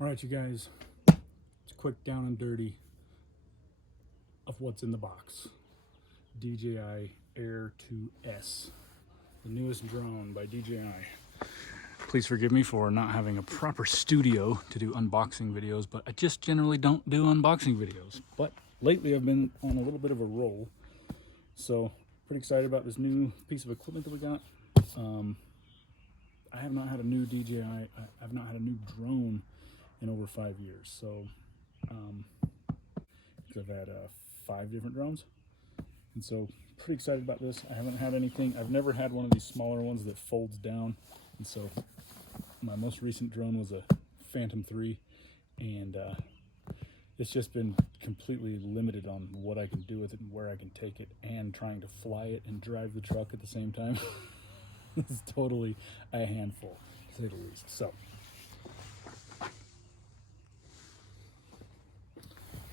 All right, you guys, it's quick down and dirty of what's in the box. DJI Air 2S, the newest drone by DJI. Please forgive me for not having a proper studio to do unboxing videos, but I just generally don't do unboxing videos. But lately I've been on a little bit of a roll, so pretty excited about this new piece of equipment that we got. I have not had a new DJI, I've not had a new drone in over 5 years. So, because I've had 5 different drones. And so pretty excited about this. I haven't had anything, I've never had one of these smaller ones that folds down. And so my most recent drone was a Phantom 3, and it's just been completely limited on what I can do with it and where I can take it, and trying to fly it and drive the truck at the same time. It's totally a handful, to say the least. So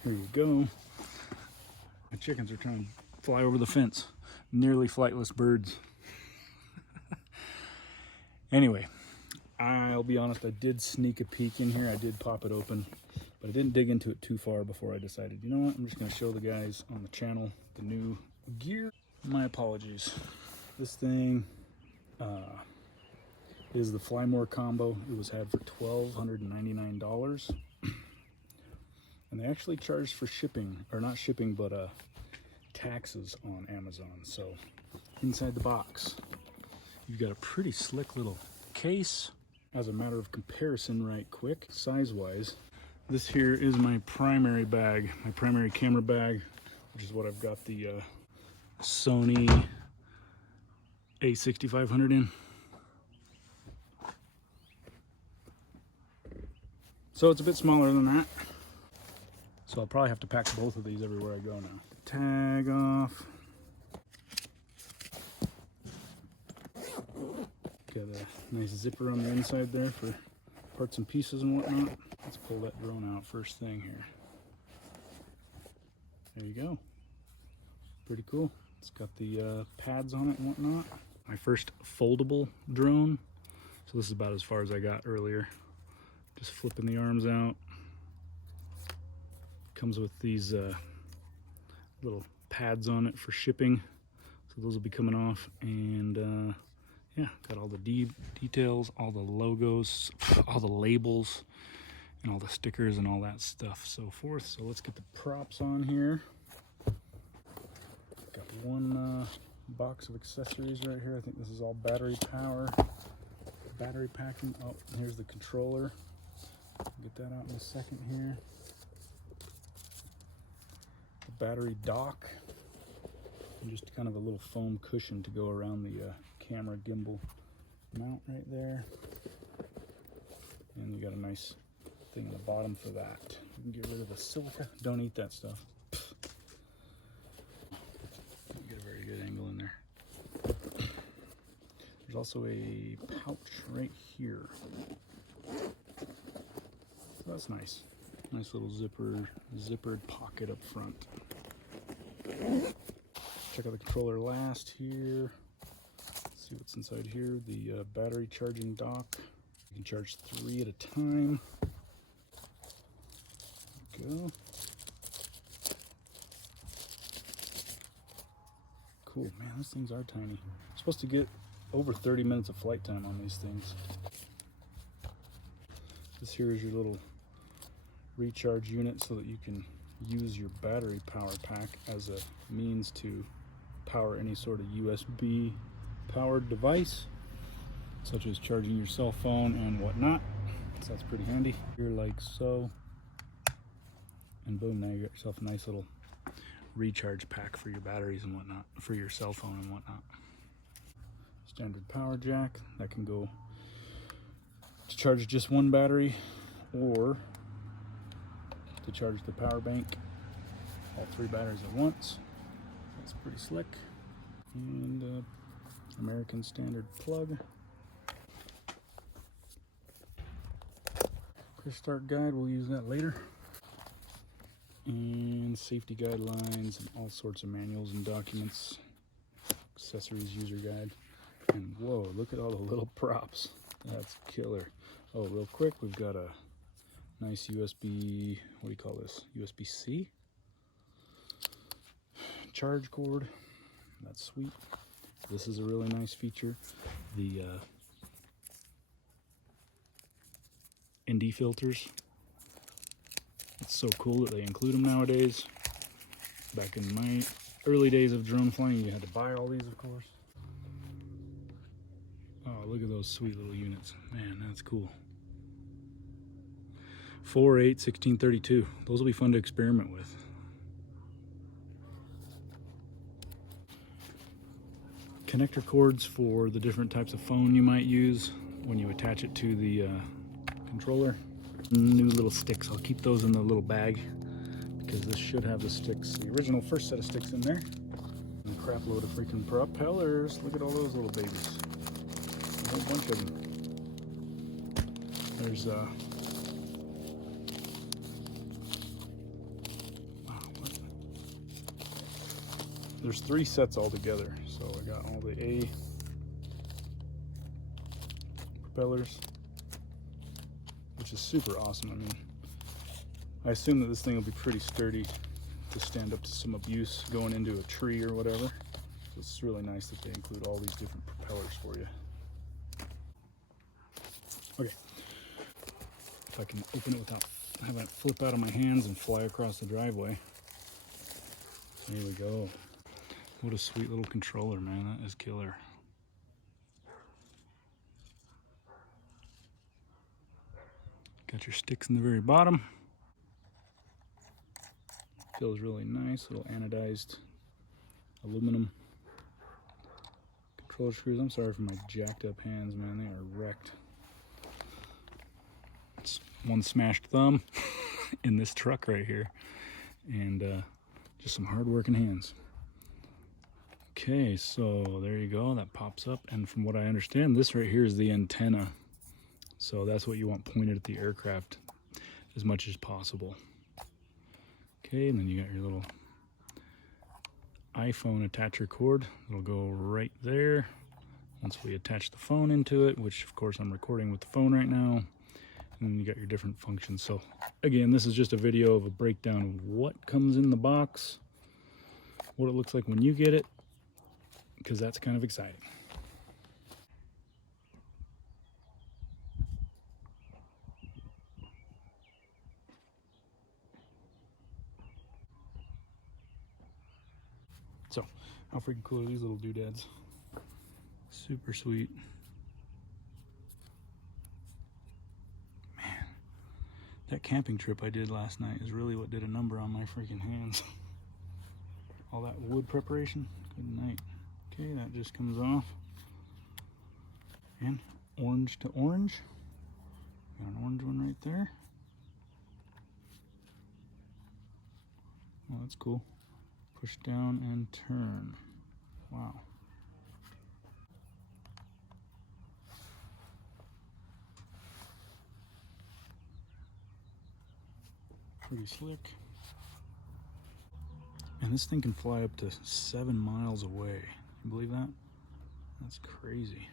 here you go. My chickens are trying to fly over the fence. Nearly flightless birds. Anyway, I'll be honest, I did sneak a peek in here. I did pop it open, but I didn't dig into it too far before I decided, you know what, I'm just going to show the guys on the channel the new gear. My apologies. This thing is the Fly More combo. It was had for $1,299. And they actually charged for shipping, or not shipping, but taxes on Amazon. So inside the box, you've got a pretty slick little case. As a matter of comparison right quick, size-wise, this here is my primary bag, my primary camera bag, which is what I've got the Sony A6500 in. So it's a bit smaller than that. So I'll probably have to pack both of these everywhere I go now. Tag off. Got a nice zipper on the inside there for parts and pieces and whatnot. Let's pull that drone out first thing here. There you go. Pretty cool. It's got the pads on it and whatnot. My first foldable drone. So this is about as far as I got earlier. Just flipping the arms out. Comes with these little pads on it for shipping. So those will be coming off. And yeah, got all the details, all the logos, all the labels, and all the stickers and all that stuff, so forth. So let's get the props on here. Got one box of accessories right here. I think this is all battery power, battery packing. Oh, here's the controller. Get that out in a second here. The battery dock, and just kind of a little foam cushion to go around the camera gimbal mount right there. And you got a nice thing on the bottom for that. You can get rid of the silica. Don't eat that stuff. Get a very good angle in there. There's also a pouch right here. So that's nice. Nice little zippered pocket up front. Check out the controller last here. Let's see what's inside here. The battery charging dock. You can charge 3 at a time. There we go. Cool, man, those things are tiny. You're supposed to get over 30 minutes of flight time on these things. This here is your little recharge unit so that you can use your battery power pack as a means to power any sort of USB powered device, such as charging your cell phone and whatnot. So that's pretty handy. Here like so, and boom, now you got yourself a nice little recharge pack for your batteries and whatnot, for your cell phone and whatnot. Standard power jack that can go to charge just one battery, or to charge the power bank, all 3 batteries at once. That's pretty slick. And American standard plug. Quick start guide, we'll use that later. And safety guidelines and all sorts of manuals and documents. Accessories user guide. And whoa, look at all the little props. That's killer. Oh, real quick, we've got a Nice USB, what do you call this? USB-C charge cord. That's sweet. This is a really nice feature. The ND filters. It's so cool that they include them nowadays. Back in my early days of drone flying, you had to buy all these, of course. Oh, look at those sweet little units. Man, that's cool. 4.8, 1632. Those will be fun to experiment with. Connector cords for the different types of phone you might use when you attach it to the controller. New little sticks. I'll keep those in the little bag because this should have the sticks, the original first set of sticks in there. And a crap load of freaking propellers. Look at all those little babies. A whole bunch of them. There's wow, there's 3 sets altogether. So I got all the A propellers, which is super awesome. I mean, I assume that this thing will be pretty sturdy to stand up to some abuse going into a tree or whatever. So it's really nice that they include all these different propellers for you. Okay, if I can open it without having it flip out of my hands and fly across the driveway. Here we go. What a sweet little controller, man. That is killer. Got your sticks in the very bottom. Feels really nice. Little anodized aluminum controller screws. I'm sorry for my jacked up hands, man. They are wrecked. It's one smashed thumb in this truck right here. And just some hard working hands. Okay, so there you go. That pops up. And from what I understand, this right here is the antenna. So that's what you want pointed at the aircraft as much as possible. Okay, and then you got your little iPhone attacher cord. It'll go right there once we attach the phone into it, which of course I'm recording with the phone right now. And then you got your different functions. So again, this is just a video of a breakdown of what comes in the box, what it looks like when you get it, because that's kind of exciting. So, how freaking cool are these little doodads? Super sweet. Man, that camping trip I did last night is really what did a number on my freaking hands. All that wood preparation, good night. Okay, that just comes off. And orange to orange. Got an orange one right there. Oh, that's cool. Push down and turn. Wow. Pretty slick. And this thing can fly up to 7 miles away. You believe that? That's crazy.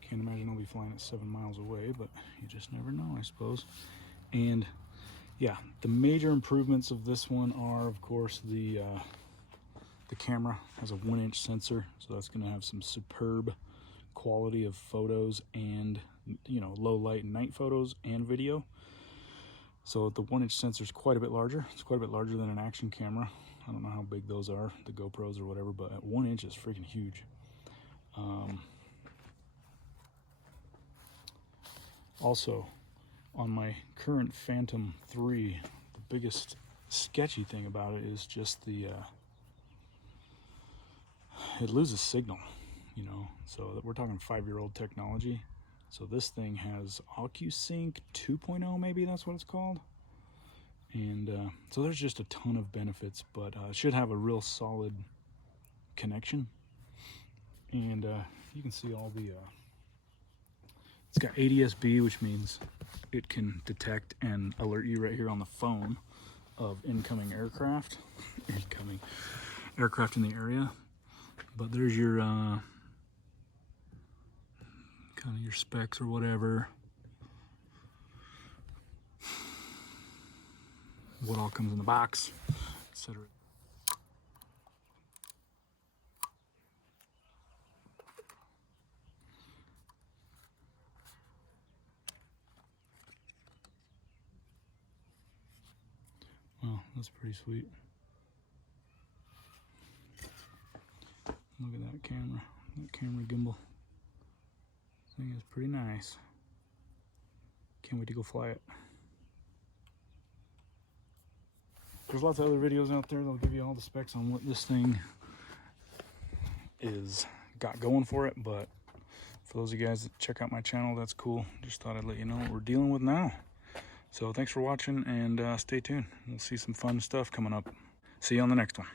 Can't imagine I'll be flying at 7 miles away, but you just never know, I suppose. And yeah, the major improvements of this one are, of course, the camera has a 1-inch sensor, so that's going to have some superb quality of photos and, you know, low light and night photos and video. So the 1-inch sensor is quite a bit larger. It's quite a bit larger than an action camera. I don't know how big those are, the GoPros or whatever, but at 1 inch is freaking huge. Also, on my current Phantom 3, the biggest sketchy thing about it is just the it loses signal, you know. So we're talking 5-year-old technology. So this thing has OcuSync 2.0, maybe that's what it's called. And so there's just a ton of benefits, but it should have a real solid connection. And you can see all the it's got ADS-B, which means it can detect and alert you right here on the phone of incoming aircraft, incoming aircraft in the area. But there's your kind of your specs or whatever. what all comes in the box, etc. Wow, that's pretty sweet. Look at that camera gimbal. Thing is pretty nice. Can't wait to go fly it. There's lots of other videos out there that'll give you all the specs on what this thing is got going for it, but for those of you guys that check out my channel, that's cool. Just thought I'd let you know what we're dealing with now. So thanks for watching, and stay tuned. We'll see some fun stuff coming up. See you on the next one.